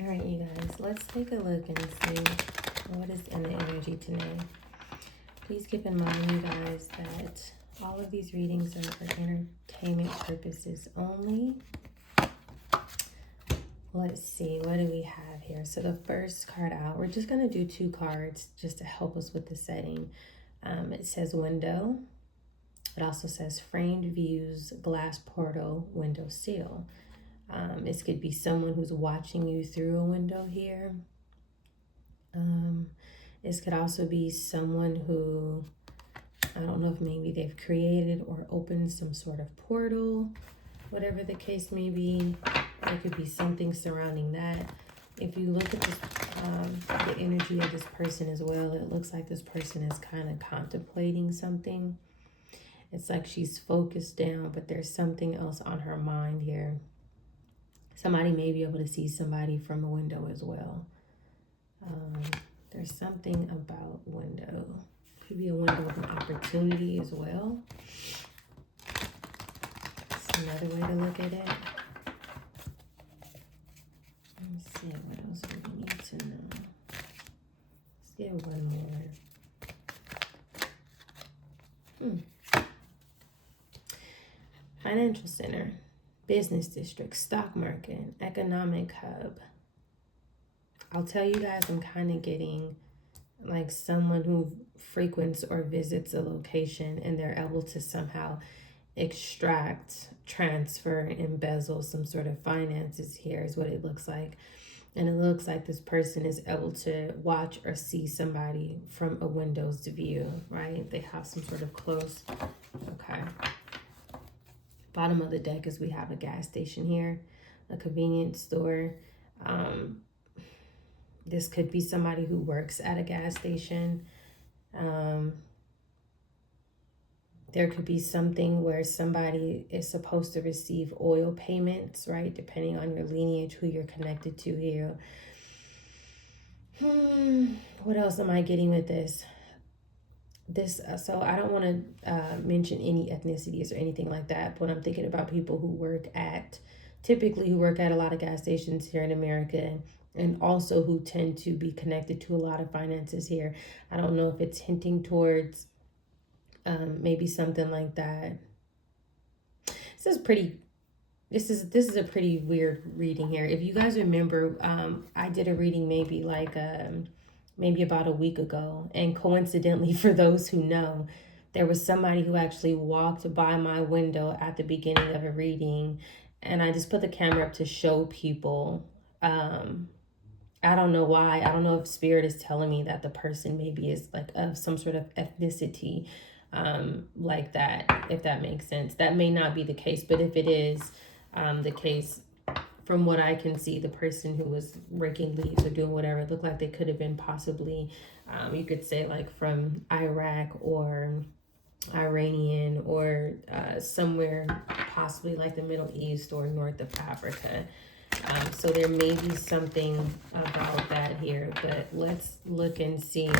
All right, you guys, let's take a look and see what is in the energy today. Please keep in mind, you guys, that all of these readings are for entertainment purposes only. Let's see, what do we have here? So the first card out, we're just going to do 2 cards just to help us with the setting. It says window. It also says framed views, glass portal, window sill. This could be someone who's watching you through a window here. This could also be someone who, I don't know if maybe they've created or opened some sort of portal, whatever the case may be. It could be something surrounding that. If you look at this, the energy of this person as well, it looks like this person is kind of contemplating something. It's like she's focused down, but there's something else on her mind here. Somebody may be able to see somebody from a window as well. There's something about window. Could be a window of an opportunity as well. That's another way to look at it. Let's see what else we need to know. Let's get one more. Financial center, business district, stock market, economic hub. I'll tell you guys, I'm kind of getting like someone who frequents or visits a location and they're able to somehow extract, transfer, embezzle some sort of finances here is what it looks like. And it looks like this person is able to watch or see somebody from a window's view, right? They have some sort of close, okay. Bottom of the deck is we have a gas station here, a convenience store. This could be somebody who works at a gas station. There could be something where somebody is supposed to receive oil payments, right? Depending on your lineage, who you're connected to here. What else am I getting with this? So I don't want to mention any ethnicities or anything like that, but I'm thinking about people who typically work at a lot of gas stations here in America, and also who tend to be connected to a lot of finances here. I don't know if it's hinting towards maybe something like that. This is a pretty weird reading here. If you guys remember, I did a reading maybe about a week ago, and coincidentally, for those who know, there was somebody who actually walked by my window at the beginning of a reading, and I just put the camera up to show people. I don't know why. I don't know if spirit is telling me that the person maybe is like of some sort of ethnicity like that, if that makes sense. That may not be the case, but if it is the case, from what I can see, the person who was raking leaves or doing whatever, it looked like they could have been possibly, you could say like from Iraq or Iranian or somewhere possibly like the Middle East or north of Africa. So there may be something about that here, but let's look and see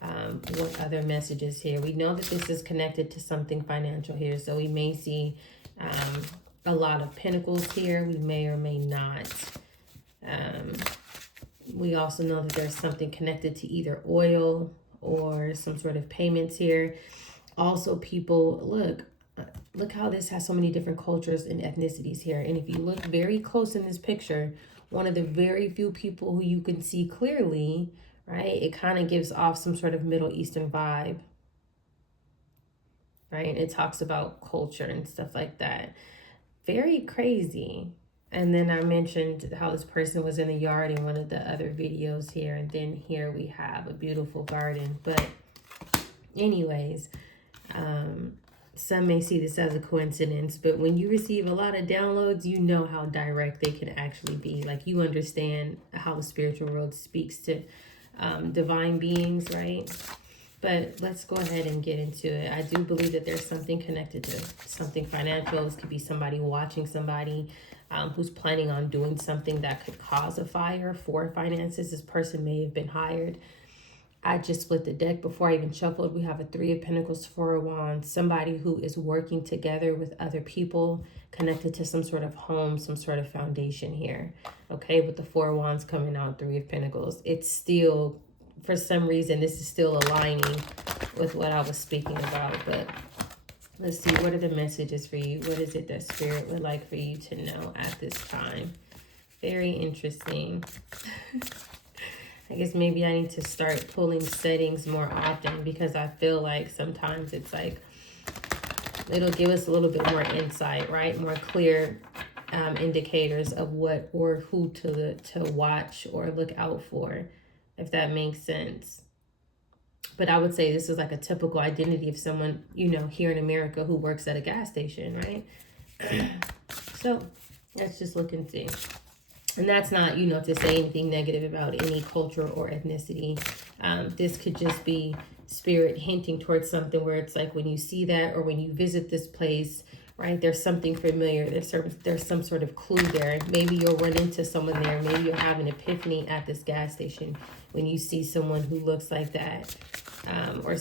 what other messages here. We know that this is connected to something financial here, so we may see a lot of pentacles here. We may or may not. We also know that there's something connected to either oil or some sort of payments here. Also, people, look how this has so many different cultures and ethnicities here. And if you look very close in this picture, one of the very few people who you can see clearly, right, it kind of gives off some sort of Middle Eastern vibe, right? It talks about culture and stuff like that. Very crazy. And then I mentioned how this person was in the yard in one of the other videos here. And then here we have a beautiful garden. But anyways, some may see this as a coincidence, but when you receive a lot of downloads, you know how direct they can actually be. Like, you understand how the spiritual world speaks to divine beings, right? But let's go ahead and get into it. I do believe that there's something connected to something financial. This could be somebody watching somebody who's planning on doing something that could cause a fire for finances. This person may have been hired. I just split the deck before I even shuffled. We have a Three of Pentacles, Four of Wands, somebody who is working together with other people, connected to some sort of home, some sort of foundation here. Okay, with the Four of Wands coming out, Three of Pentacles. It's still, for some reason, this is still aligning with what I was speaking about. But let's see, what are the messages for you? What is it that Spirit would like for you to know at this time? Very interesting. I guess maybe I need to start pulling settings more often, because I feel like sometimes it's like it'll give us a little bit more insight, right? More clear indicators of what or who to watch or look out for, if that makes sense. But I would say this is like a typical identity of someone, you know, here in America who works at a gas station, right? So let's just look and see. And that's not, you know, to say anything negative about any culture or ethnicity. This could just be Spirit hinting towards something where it's like when you see that, or when you visit this place, right, there's something familiar. There's some sort of clue there. Maybe you'll run into someone there. Maybe you'll have an epiphany at this gas station when you see someone who looks like that. Or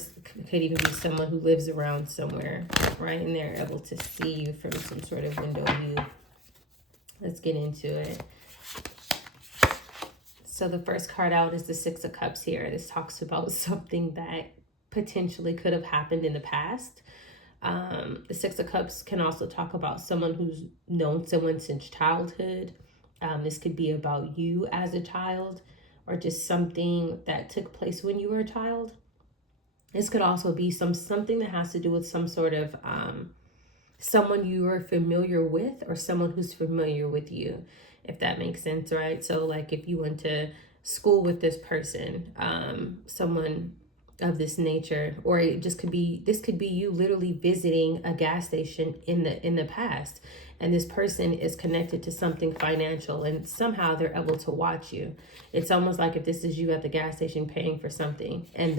could even be someone who lives around somewhere, right? And they're able to see you from some sort of window view. Let's get into it. So the first card out is the Six of Cups here. This talks about something that potentially could have happened in the past. The Six of Cups can also talk about someone who's known someone since childhood. This could be about you as a child, or just something that took place when you were a child. This could also be something that has to do with some sort of someone you are familiar with, or someone who's familiar with you, if that makes sense, right? So like if you went to school with this person, someone of this nature, or it just could be, this could be you literally visiting a gas station in the past, and this person is connected to something financial, and somehow they're able to watch you. It's almost like if this is you at the gas station paying for something, and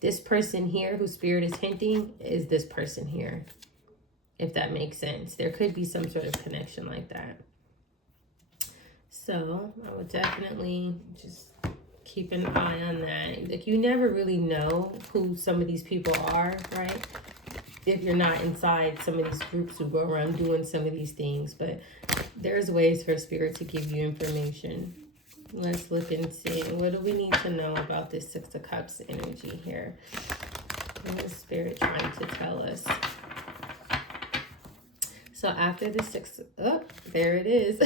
this person here who Spirit is hinting is this person here, if that makes sense. There could be some sort of connection like that. So I would definitely just keep an eye on that. Like, you never really know who some of these people are, right? If you're not inside some of these groups who go around doing some of these things. But there's ways for Spirit to give you information. Let's look and see. What do we need to know about this Six of Cups energy here? What is Spirit trying to tell us? So after the there it is.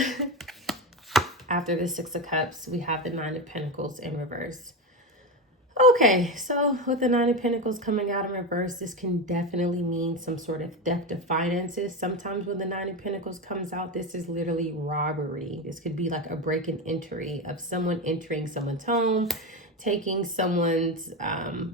After the Six of Cups, we have the Nine of Pentacles in reverse. Okay, so with the Nine of Pentacles coming out in reverse, this can definitely mean some sort of theft of finances. Sometimes when the Nine of Pentacles comes out, this is literally robbery. This could be like a break and entry of someone entering someone's home, taking someone's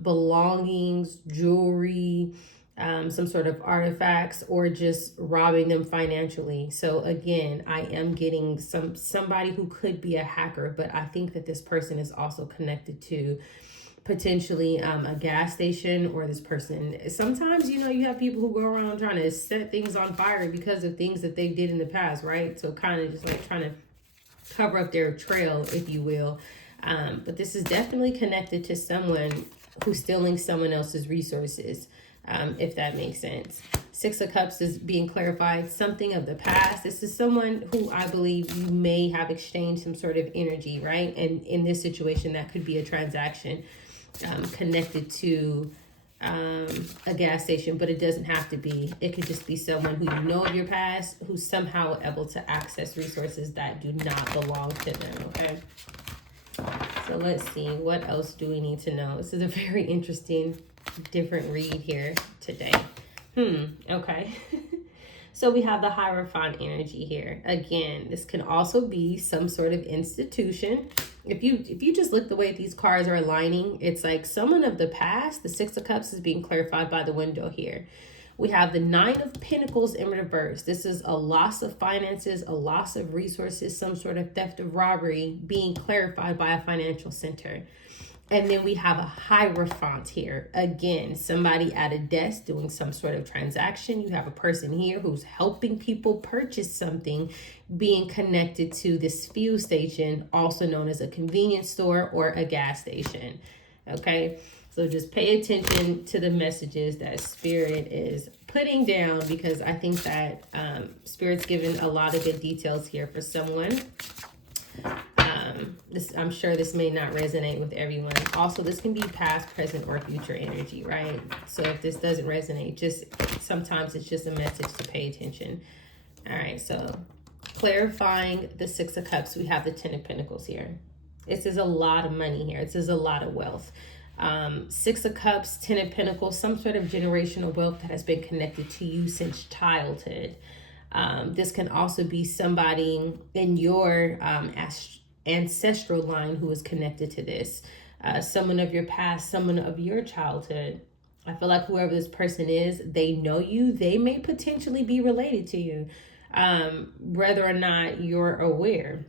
belongings, jewelry, some sort of artifacts, or just robbing them financially. So again, I am getting somebody who could be a hacker, but I think that this person is also connected to potentially a gas station, or this person. Sometimes, you know, you have people who go around trying to set things on fire because of things that they did in the past, right? So kind of just like trying to cover up their trail, if you will. But this is definitely connected to someone who's stealing someone else's resources. If that makes sense. Six of Cups is being clarified, something of the past. This is someone who I believe you may have exchanged some sort of energy, right? And in this situation, that could be a transaction connected to a gas station, but it doesn't have to be. It could just be someone who you know of your past, who's somehow able to access resources that do not belong to them, okay? So let's see, what else do we need to know? This is a very interesting different read here today. Okay. So we have the Hierophant energy here. Again, this can also be some sort of institution. If you just look the way these cards are aligning, it's like someone of the past. The Six of Cups is being clarified by the window here. We have the Nine of Pentacles in reverse. This is a loss of finances, a loss of resources, some sort of theft of robbery being clarified by a financial center. And then we have a Hierophant here. Again, somebody at a desk doing some sort of transaction. You have a person here who's helping people purchase something, being connected to this fuel station, also known as a convenience store or a gas station. Okay, so just pay attention to the messages that Spirit is putting down, because I think that Spirit's given a lot of good details here for someone. I'm sure this may not resonate with everyone. Also, this can be past, present, or future energy, right? So if this doesn't resonate, just sometimes it's just a message to pay attention. All right, so clarifying the Six of Cups, we have the Ten of Pentacles here. This is a lot of money here. This is a lot of wealth. Six of Cups, Ten of Pentacles, some sort of generational wealth that has been connected to you since childhood. This can also be somebody in your ancestral line who is connected to this. Someone of your past, someone of your childhood. I feel like whoever this person is, they know you. They may potentially be related to you, whether or not you're aware.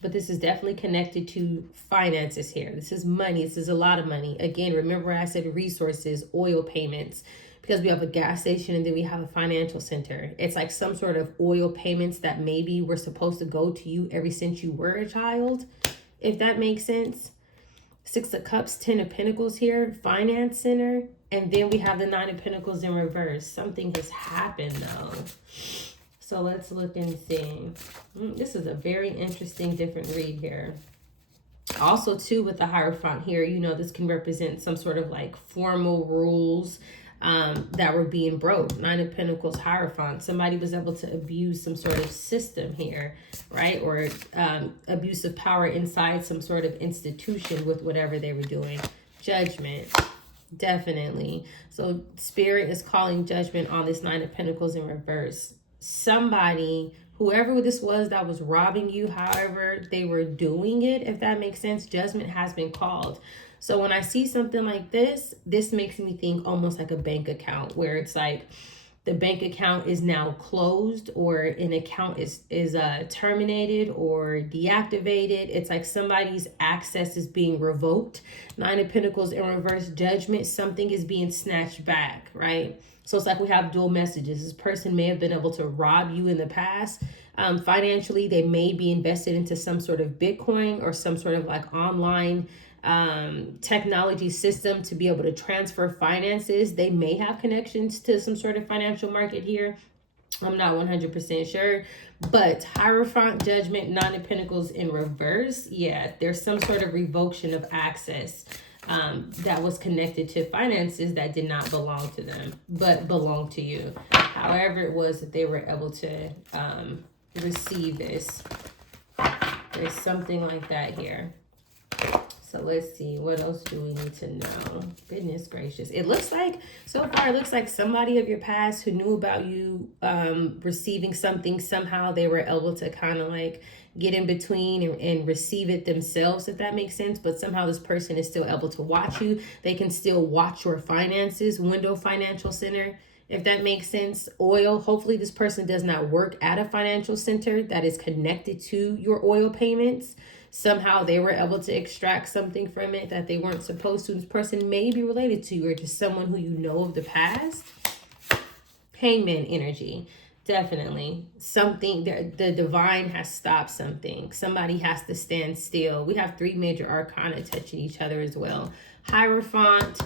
But this is definitely connected to finances here. This is money. This is a lot of money. Again, remember I said resources, oil payments, because we have a gas station and then we have a financial center. It's like some sort of oil payments that maybe were supposed to go to you ever since you were a child, if that makes sense. Six of Cups, Ten of Pentacles here, finance center. And then we have the Nine of Pentacles in reverse. Something has happened though. So let's look and see. This is a very interesting, different read here. Also, too, with the Hierophant here, you know, this can represent some sort of like formal rules that were being broke. Nine of Pentacles, Hierophant. Somebody was able to abuse some sort of system here, right? Or abuse of power inside some sort of institution with whatever they were doing. Judgment. Definitely. So Spirit is calling judgment on this Nine of Pentacles in reverse. Somebody, whoever this was that was robbing you, however they were doing it, if that makes sense, judgment has been called. So when I see something like this makes me think almost like a bank account, where it's like the bank account is now closed, or an account is terminated or deactivated. It's like somebody's access is being revoked. Nine of Pentacles in reverse, judgment, something is being snatched back, right? So it's like we have dual messages. This person may have been able to rob you in the past. Financially, they may be invested into some sort of Bitcoin or some sort of like online technology system to be able to transfer finances. They may have connections to some sort of financial market here. I'm not 100% sure, but Hierophant, judgment, Nine of Pentacles in reverse. Yeah, there's some sort of revocation of access that was connected to finances that did not belong to them, but belong to you. However it was that they were able to receive this. There's something like that here. So let's see, what else do we need to know? Goodness gracious. It looks like, so far, it looks like somebody of your past who knew about you receiving something, somehow they were able to kind of like get in between and receive it themselves, if that makes sense. But somehow this person is still able to watch you. They can still watch your finances, window financial center, if that makes sense. Oil, hopefully this person does not work at a financial center that is connected to your oil payments. Somehow they were able to extract something from it that they weren't supposed to. This person may be related to you or just someone who you know of the past. Hangman energy. Definitely. Something, the divine has stopped something. Somebody has to stand still. We have three major arcana touching each other as well. Hierophant.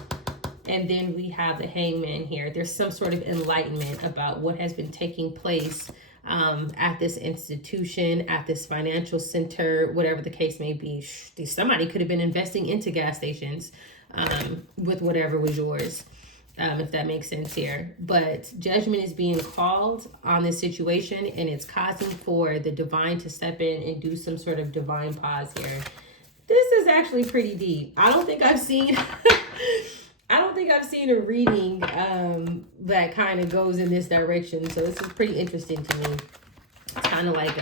And then we have the Hangman here. There's some sort of enlightenment about what has been taking place at this institution, at this financial center, whatever the case may be. Somebody could have been investing into gas stations with whatever was yours, if that makes sense here. But judgment is being called on this situation, and it's causing for the divine to step in and do some sort of divine pause here. This is actually pretty deep. I don't think I've seen a reading that kind of goes in this direction. So this is pretty interesting to me. It's kind of like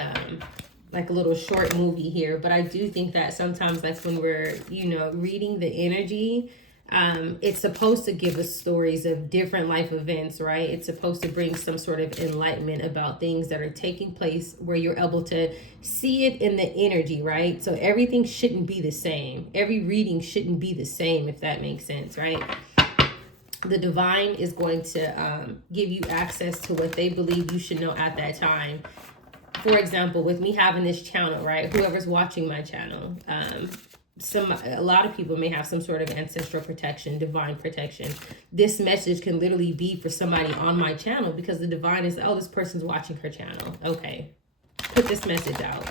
a little short movie here. But I do think that sometimes that's when we're, reading the energy. It's supposed to give us stories of different life events, right? It's supposed to bring some sort of enlightenment about things that are taking place where you're able to see it in the energy, right? So everything shouldn't be the same. Every reading shouldn't be the same, if that makes sense, right? The divine is going to give you access to what they believe you should know at that time. For example, with me having this channel, right? Whoever's watching my channel, a lot of people may have some sort of ancestral protection, divine protection. This message can literally be for somebody on my channel, because the divine is, oh, this person's watching her channel. Okay, put this message out.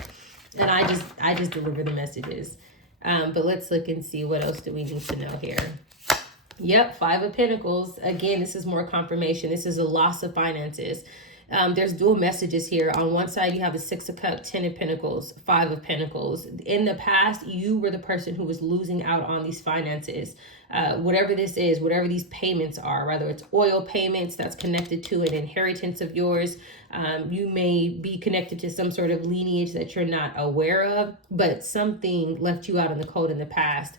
And I just deliver the messages. But let's look and see, what else do we need to know here. Yep, Five of Pentacles. Again, this is more confirmation. This is a loss of finances. There's dual messages here. On one side, you have the Six of Cups, Ten of Pentacles, Five of Pentacles. In the past, you were the person who was losing out on these finances. Whatever this is, whatever these payments are, whether it's oil payments that's connected to an inheritance of yours. You may be connected to some sort of lineage that you're not aware of, but something left you out in the cold in the past.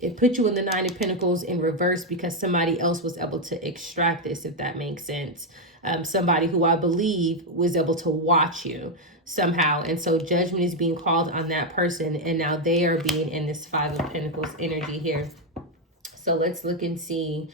It put you in the Nine of Pentacles in reverse because somebody else was able to extract this, if that makes sense. Somebody who I believe was able to watch you somehow. And so judgment is being called on that person. And now they are being in this Five of Pentacles energy here. So let's look and see.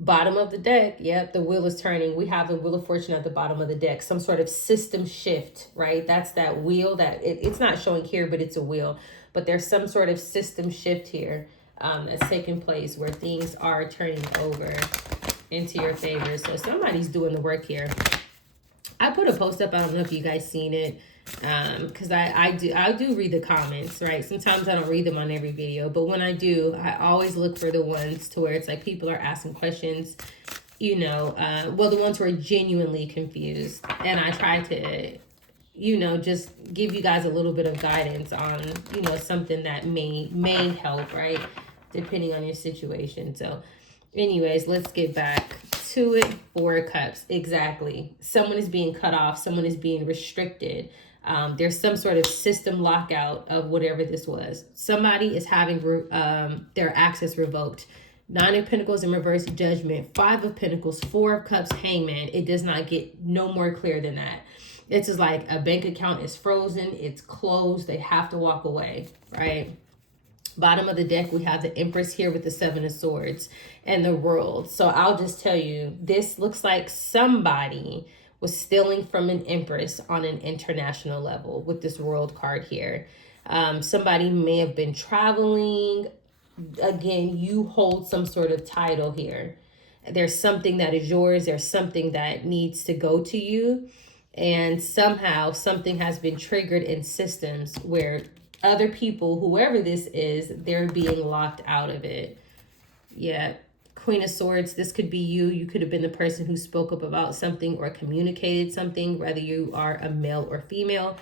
Bottom of the deck. Yep, the wheel is turning. We have the Wheel of Fortune at the bottom of the deck. Some sort of system shift, right? That's that wheel that it's not showing here, but it's a wheel. But there's some sort of system shift here that's taking place where things are turning over into your favor. So somebody's doing the work here. I put a post up. I don't know if you guys seen it, because I do read the comments, right? Sometimes I don't read them on every video, but when I do, I always look for the ones to where it's like people are asking questions, you know, well, the ones who are genuinely confused. And I try to, you know, just give you guys a little bit of guidance on, you know, something that may help, right? Depending on your situation. So anyways, let's get back to it. Four of Cups. Exactly. Someone is being cut off. Someone is being restricted. There's some sort of system lockout of whatever this was. Somebody is having their access revoked. Nine of Pentacles in reverse, Judgment. Five of Pentacles, Four of Cups, Hangman. It does not get no more clear than that. It's just like a bank account is frozen. It's closed. They have to walk away, right? Bottom of the deck, we have the Empress here with the Seven of Swords and the World. So I'll just tell you, this looks like somebody was stealing from an Empress on an international level with this World card here. Somebody may have been traveling. Again, you hold some sort of title here. There's something that is yours. There's something that needs to go to you. And somehow something has been triggered in systems where other people, whoever this is, they're being locked out of it. Yeah. Queen of Swords, this could be you. You could have been the person who spoke up about something or communicated something, whether you are a male or female.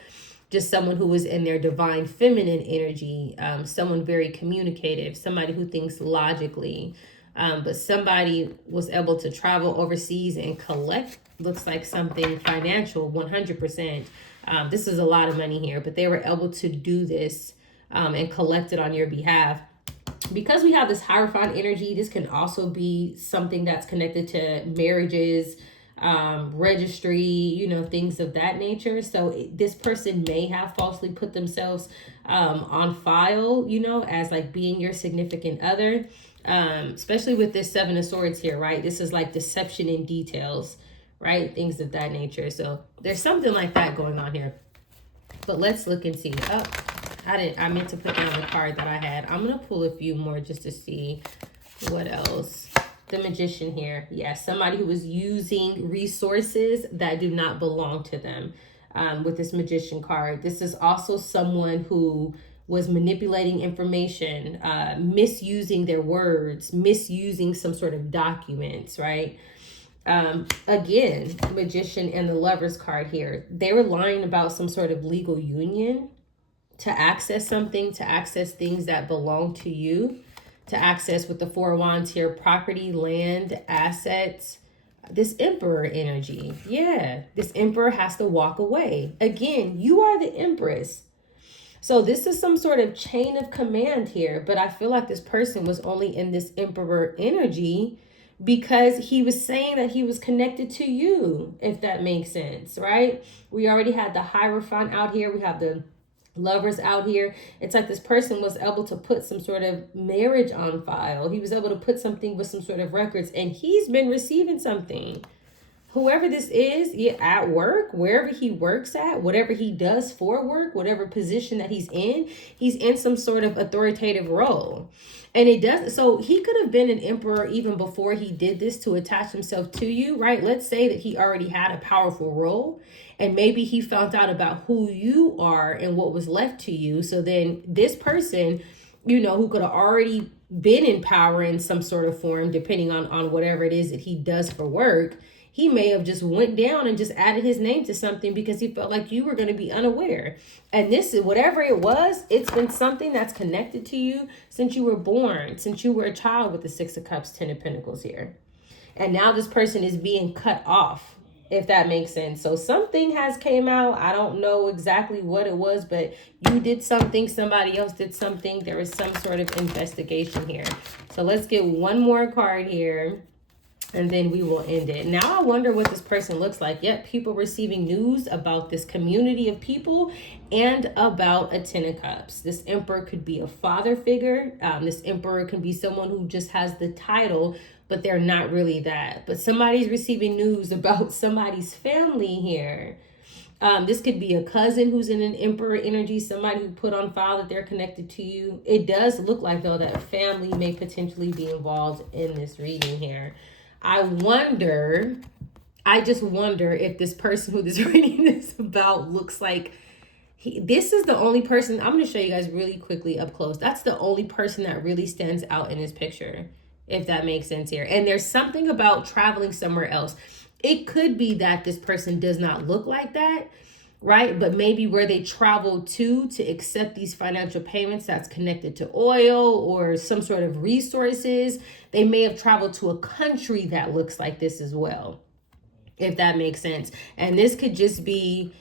Just someone who was in their divine feminine energy. Someone very communicative. Somebody who thinks logically. But somebody was able to travel overseas and collect, looks like something financial, 100%. This is a lot of money here, but they were able to do this and collect it on your behalf. Because we have this Hierophant energy, this can also be something that's connected to marriages, registry, you know, things of that nature. So this person may have falsely put themselves on file, you know, as like being your significant other, especially with this Seven of Swords here, right? This is like deception in details, right? Things of that nature. So there's something like that going on here. But let's look and see. Oh, I meant to put down the card that I had. I'm going to pull a few more just to see what else. The Magician here. Yes, somebody who was using resources that do not belong to them with this Magician card. This is also someone who was manipulating information, misusing their words, misusing some sort of documents, right? Again, Magician and the Lover's card here. They were lying about some sort of legal union to access something, to access things that belong to you, to access with the Four of Wands here, property, land, assets. This Emperor energy. Yeah, this Emperor has to walk away. Again, you are the Empress. So this is some sort of chain of command here, but I feel like this person was only in this Emperor energy because he was saying that he was connected to you, if that makes sense, right? We already had the Hierophant out here. We have the Lovers out here. It's like this person was able to put some sort of marriage on file. He was able to put something with some sort of records, and he's been receiving something. whoever this is, yeah, at work, wherever he works at, whatever he does for work, whatever position that he's in some sort of authoritative role. And it does, so he could have been an emperor even before he did this to attach himself to you, right? Let's say that he already had a powerful role, and maybe he found out about who you are and what was left to you. So then this person, who could have already been in power in some sort of form, depending on whatever it is that he does for work, he may have just went down and just added his name to something because he felt like you were going to be unaware. And this is whatever it was, it's been something that's connected to you since you were born, since you were a child, with the Six of Cups, Ten of Pentacles here. And now this person is being cut off, if that makes sense. So something has came out. I don't know exactly what it was, but you did something, somebody else did something. There is some sort of investigation here. So let's get one more card here, and then we will end it. Now I wonder what this person looks like. Yep, people receiving news about this community of people and about a Ten of Cups. This Emperor could be a father figure. This Emperor can be someone who just has the title, but they're not really that. But somebody's receiving news about somebody's family here. This could be a cousin who's in an Emperor energy, somebody who put on file that they're connected to you. It does look like, though, that family may potentially be involved in this reading here. I just wonder if this person who this reading is about looks like, this is the only person, I'm going to show you guys really quickly up close. That's the only person that really stands out in this picture, if that makes sense here. And there's something about traveling somewhere else. It could be that this person does not look like that, right? But maybe where they travel to accept these financial payments that's connected to oil or some sort of resources, they may have traveled to a country that looks like this as well, if that makes sense. And this could just be,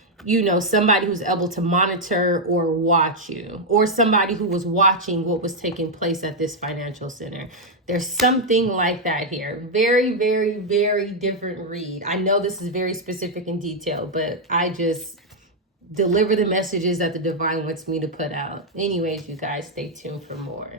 somebody who's able to monitor or watch you, or somebody who was watching what was taking place at this financial center. There's something like that here. Very, very, very different read. I know this is very specific in detail, but I just deliver the messages that the divine wants me to put out. Anyways, you guys, stay tuned for more.